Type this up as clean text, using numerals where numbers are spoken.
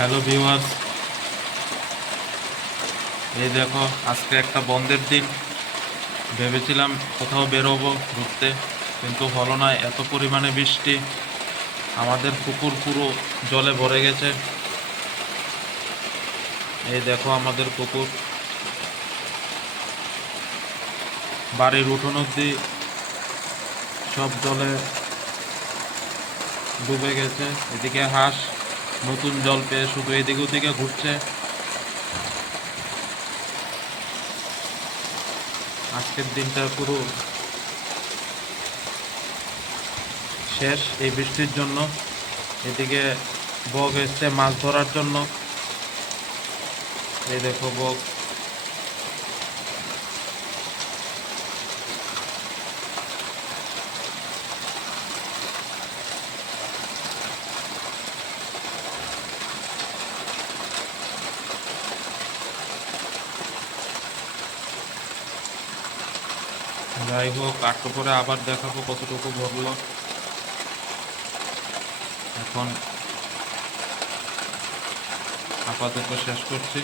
Hello viewers, এই দেখো আজকে একটা বন্ধের দিন। ভেবেছিলাম কোথাও বেরোবো ঘুরতে, কিন্তু হলো না। এত পরিমাণে বৃষ্টি, আমাদের পুকুর পুরো জলে ভরে গেছে। এই দেখো আমাদের পুকুর, বাড়ির উঠোন অব্দি সব জলে ডুবে গেছে। এদিকে হাঁস নতুন জল পেয়ে শুধু এদিকে ওদিকে ঘুরছে। আজকের দিনটা পুরো শেষ এই বৃষ্টির জন্য। এদিকে বগ এসছে মাছ ধরার জন্য। এই দেখো বগ, যাই হোক একটু পরে আবার দেখাবো কতটুকু ভরলো। এখন আপাতত শেষ করছি।